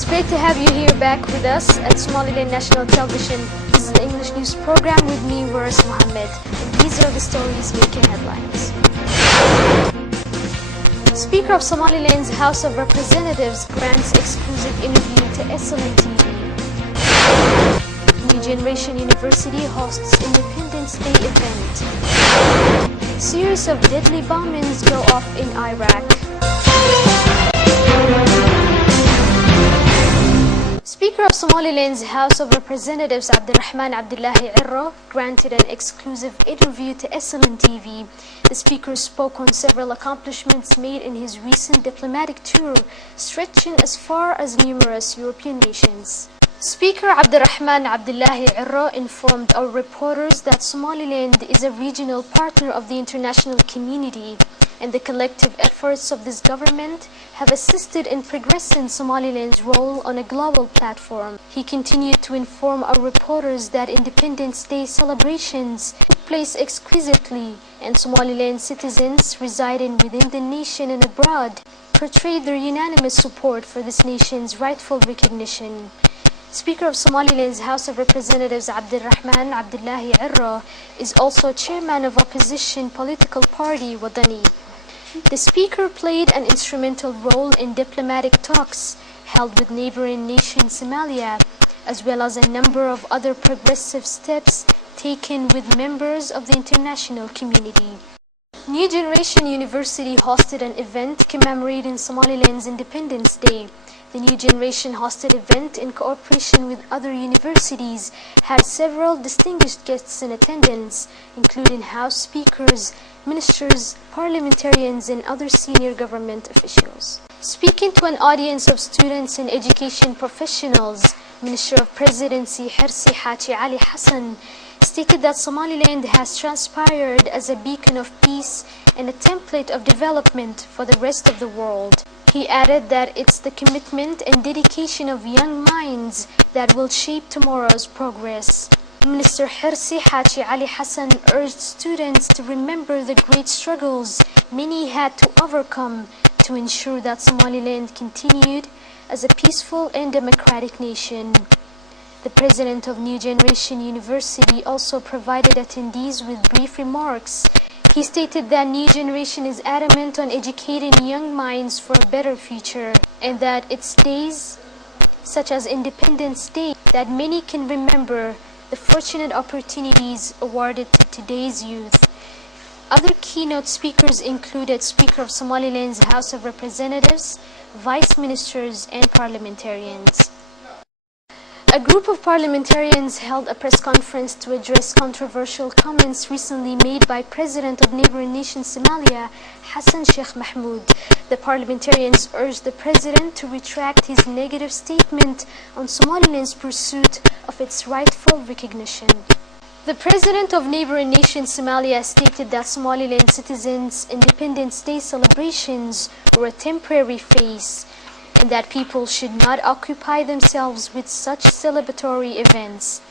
It's great to have you here back with us at Somaliland National Television. This is the English news program with me, Waris Mohammed, and these are the stories making headlines. Speaker of Somaliland's House of Representatives grants exclusive interview to SLN TV. New Generation University hosts Independence Day event. Series of deadly bombings go off in Iraq. Speaker of Somaliland's House of Representatives Abdirahman Abdullahi Irro granted an exclusive interview to SLN TV. The speaker spoke on several accomplishments made in his recent diplomatic tour, stretching as far as numerous European nations. Speaker Abdirahman Abdullahi Irro informed our reporters that Somaliland is a regional partner of the international community, and the collective efforts of this government have assisted in progressing Somaliland's role on a global platform. He continued to inform our reporters that Independence Day celebrations took place exquisitely, and Somaliland citizens residing within the nation and abroad portrayed their unanimous support for this nation's rightful recognition. Speaker of Somaliland's House of Representatives Abdirahman Abdullahi Irro is also chairman of opposition political party Wadani. The speaker played an instrumental role in diplomatic talks held with neighboring nation Somalia, as well as a number of other progressive steps taken with members of the international community. New Generation University hosted an event commemorating Somaliland's Independence Day. The New Generation hosted event in cooperation with other universities had several distinguished guests in attendance, including House speakers, ministers, parliamentarians, and other senior government officials. Speaking to an audience of students and education professionals, Minister of Presidency Hirsi Haji Ali Hassan stated that Somaliland has transpired as a beacon of peace and a template of development for the rest of the world. He added that it's the commitment and dedication of young minds that will shape tomorrow's progress. Minister Hirsi Haji Ali Hassan urged students to remember the great struggles many had to overcome to ensure that Somaliland continued as a peaceful and democratic nation. The president of New Generation University also provided attendees with brief remarks. He stated that New Generation is adamant on educating young minds for a better future, and that it's days such as Independence Day that many can remember the fortunate opportunities awarded to today's youth. Other keynote speakers included Speaker of Somaliland's House of Representatives, Vice Ministers, and parliamentarians. A group of parliamentarians held a press conference to address controversial comments recently made by President of neighboring nation Somalia, Hassan Sheikh Mahmoud. The parliamentarians urged the President to retract his negative statement on Somaliland's pursuit of its rightful recognition. The President of neighboring nation Somalia stated that Somaliland citizens' Independence Day celebrations were a temporary phase, and that people should not occupy themselves with such celebratory events.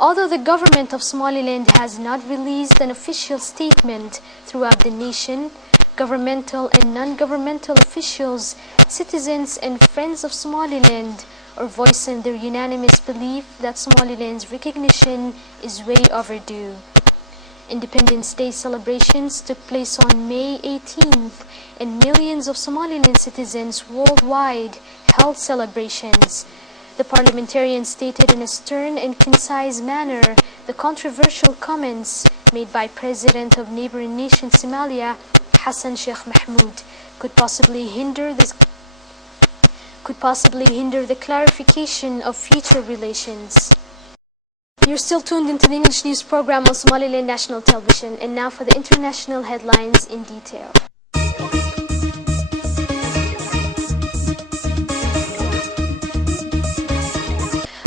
Although the government of Somaliland has not released an official statement throughout the nation, governmental and non-governmental officials, citizens, and friends of Somaliland are voicing their unanimous belief that Somaliland's recognition is way overdue. Independence Day celebrations took place on May 18th, and millions of Somaliland citizens worldwide held celebrations. The parliamentarian stated in a stern and concise manner the controversial comments made by President of neighboring nation Somalia, Hassan Sheikh Mahmoud, could possibly hinder the clarification of future relations. You're still tuned into the English news program on Somaliland National Television, and now for the international headlines in detail.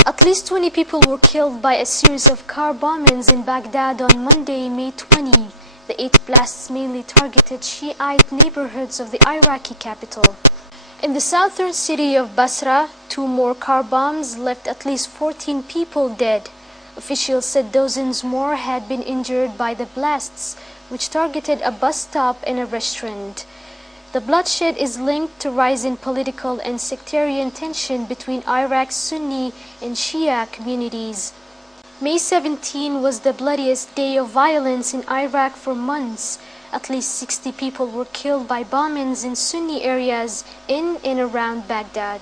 At least 20 people were killed by a series of car bombings in Baghdad on Monday, May 20. The 8 blasts mainly targeted Shiite neighborhoods of the Iraqi capital. In the southern city of Basra, 2 more car bombs left at least 14 people dead. Officials said dozens more had been injured by the blasts, which targeted a bus stop and a restaurant. The bloodshed is linked to rising political and sectarian tension between Iraq's Sunni and Shia communities. May 17 was the bloodiest day of violence in Iraq for months. At least 60 people were killed by bombings in Sunni areas in and around Baghdad.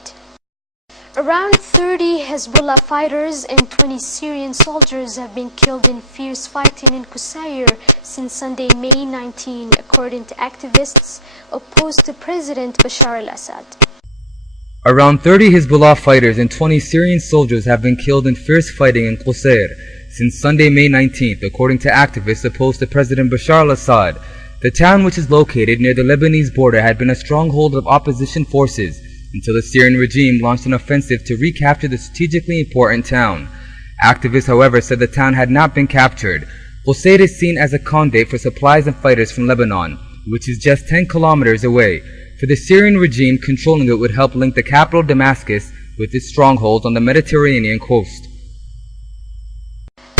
Around 30 Hezbollah fighters and 20 Syrian soldiers have been killed in fierce fighting in Qusair since Sunday, May 19, according to activists opposed to President Bashar al-Assad. Around 30 Hezbollah fighters and 20 Syrian soldiers have been killed in fierce fighting in Qusair since Sunday, May 19th, according to activists opposed to President Bashar al-Assad. The town, which is located near the Lebanese border, had been a stronghold of opposition forces until the Syrian regime launched an offensive to recapture the strategically important town. Activists, however, said the town had not been captured. Qusair is seen as a conduit for supplies and fighters from Lebanon, which is just 10 kilometers away. For the Syrian regime, controlling it would help link the capital Damascus with its strongholds on the Mediterranean coast.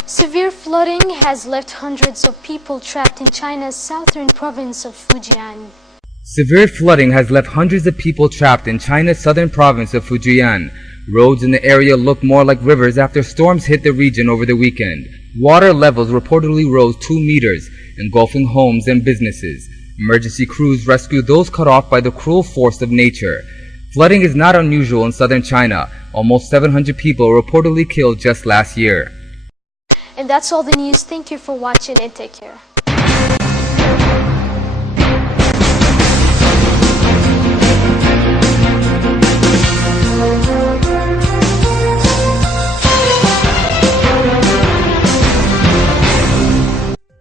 Severe flooding has left hundreds of people trapped in China's southern province of Fujian. Severe flooding has left hundreds of people trapped in China's southern province of Fujian. Roads in the area look more like rivers after storms hit the region over the weekend. Water levels reportedly rose 2 meters, engulfing homes and businesses. Emergency crews rescued those cut off by the cruel force of nature. Flooding is not unusual in southern China. Almost 700 people were reportedly killed just last year. And that's all the news. Thank you for watching and take care.